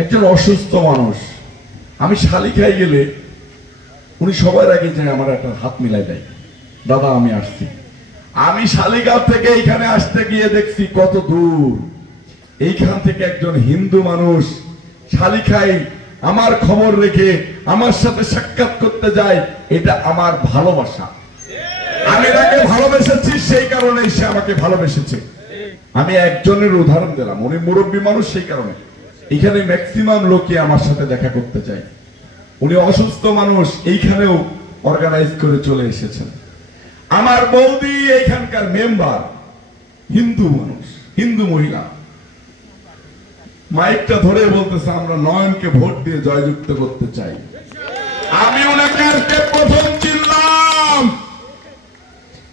একজন অসুস্থ মানুষ, আমি শালিখায় গেলে উনি সবার আগে যে আমার একটা হাত মিলাই দেয়, দাদা আমি আসছি। আমি শালিগাঁও থেকে এইখানে আসতে গিয়ে দেখছি কত দূর। এইখান থেকে একজন হিন্দু মানুষ শালিখায় আমার খবর রেখে আমার সাথে সাক্ষাৎ করতে যায়, এটা আমার ভালোবাসা। আমি তাকে ভালোবেসেছি, সেই কারণে সে আমাকে ভালোবেসেছে। আমি একজনের উদাহরণ দিলাম, উনি মুরব্বী মানুষ, সেই কারণে এখানে ম্যাক্সিমাম লোকে আমার সাথে দেখা করতে চায়। উনি অসুস্থ মানুষ, এইখানেও অর্গানাইজ করে চলে এসেছেন। আমার বৌদি এখানকার মেম্বার, হিন্দু মানুষ, হিন্দু মহিলা, মাইকটা ধরে বলতেছে আমরা নয়নকে ভোট দিয়ে জয়যুক্ত করতে চাই। আমি ওনাকে প্রথম চিনলাম,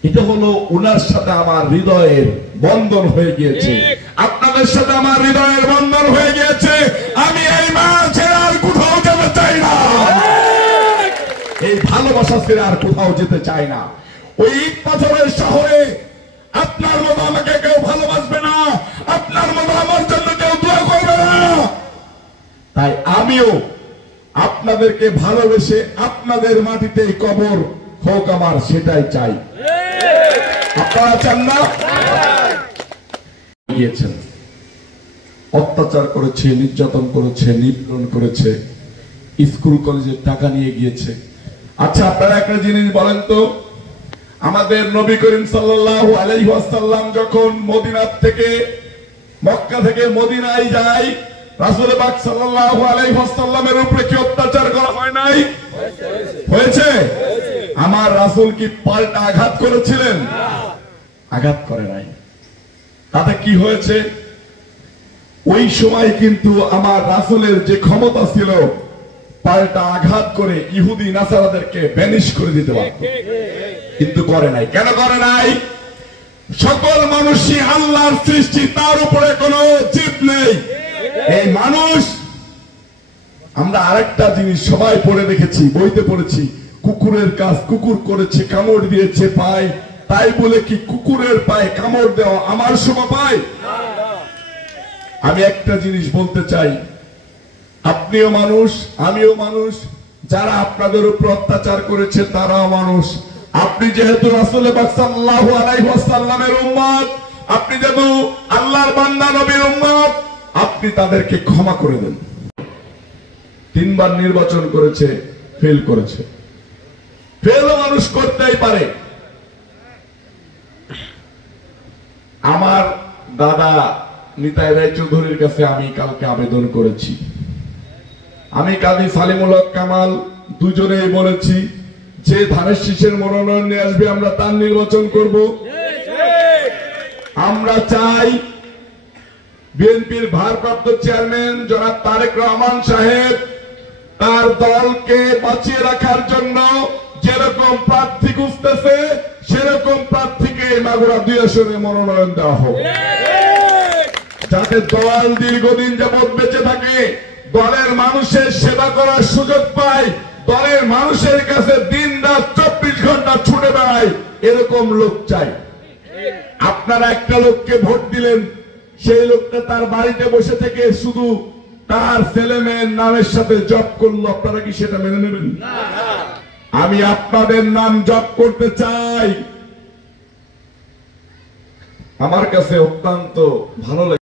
এটা হলো ওনার সাথে আমার হৃদয়ের বন্ধন হয়ে গিয়েছে, আপনাদের সাথে আমার হৃদয়ের বন্ধন হয়ে গিয়েছে। আমি এই মা ছেড়ে আর কোথাও যেতে চাই না, এই ভালোবাসা ছেড়ে আর কোথাও যেতে চাই না। ওই ইট পাথরের শহরে আপনার মতো আমাকে কেউ ভালোবাসবে না, আপনার মতো আমার জন্য কেউ দোয়া করবে না। তাই আমিও আপনাদেরকে ভালোবেসে আপনাদের মাটিতে কবর হোক আমার, সেটাই চাই। আপনারা চান না? গিয়েছেন, অত্যাচার করেছে, নির্যাতন করেছে, নিপীড়ন করেছে, স্কুল কলেজের টাকা নিয়ে গিয়েছে। আচ্ছা আপনারা একটা জিনিস বলেন তো, আমাদের নবী করিম সাল্লাল্লাহু আলাইহি ওয়াসাল্লাম যখন মদিনা থেকে, মক্কা থেকে মদিনায় যায়, রাসূল পাক সাল্লাল্লাহু আলাইহি ওয়াসাল্লামের উপরে কি অত্যাচার করা হয় নাই? হয়েছে। আমার রাসূল কি পাল্টা আঘাত করেছিলেন? আঘাত করে নাই। তাতে কি হয়েছে? ওই সময় কিন্তু আমার রাসূলের যে ক্ষমতা ছিল, পাল্টা আঘাত করে ইহুদি নাসারাদেরকে ব্যানিশ করে দিতে পারত, কিন্তু করে নাই। কেন করে নাই? সকল মানুষই আল্লাহর সৃষ্টি, তার উপরে কোনো জিদ নেই। এই মানুষ, আমরা আরেকটা জিনিস সবাই পড়ে দেখেছি, বইতে পড়েছি, কুকুরের কাজ কুকুর করেছে, কামড় দিয়েছে পায়, তাই বলে কি কুকুরের পায়ে কামড় দেওয়া আমার শোভা পায়? আমি একটা জিনিস বলতে চাই, আপনিও মানুষ, আমিও মানুষ, যারা আপনাদের উপর অত্যাচার করেছে তারাও মানুষ। আপনি যেহেতু রাসূল পাক সাল্লাল্লাহু আলাইহি ওয়াসাল্লামের উম্মত, আপনি যেহেতু আল্লাহর বান্দা নবীর উম্মত, আপনি তাদেরকে ক্ষমা করে দেন। 3 বার নির্বাচন করেছে, ফেল করেছে, ফেলও মানুষ করতেই পারে। আমার দাদা নিতাই রায়চৌধুরীর কাছে আমি কালকে আবেদন করেছি, আমি কাজী সালিমুল হক কামাল দুজনেই বলেছি, যে ধানের শীষের মনোনয়ন নিয়ে আসবে আমরা তার নির্বাচন করব। আমরা চাই বিএনপির ভারপ্রাপ্ত চেয়ারম্যান জনাব তারেক রহমান সাহেব তার দলকে বাঁচিয়ে রাখার জন্য যেরকম প্রার্থী খুঁজতেছে, সেরকম প্রার্থীকে মাগুরা 2 আসনে মনোনয়ন দেওয়া হোক, যাতে দল দীর্ঘদিন যাবৎ বেঁচে থাকে, দলের মানুষের সেবা করার সুযোগ পায়, দলের মানুষের কাছে দিন রাত 24 ঘন্টা ছুটে বেড়ায়, এরকম লোক চাই। আপনারা একটা লোককে ভোট দিলেন, সেই লোকটা তার বাড়িতে বসে থেকে শুধু তার ছেলে মেয়ের নামের সাথে জব করলো, আপনারা কি সেটা মেনে নেবেন? আমি আপনাদের নাম জব করতে চাই। আমার কাছে অত্যন্ত ভালো লাগে।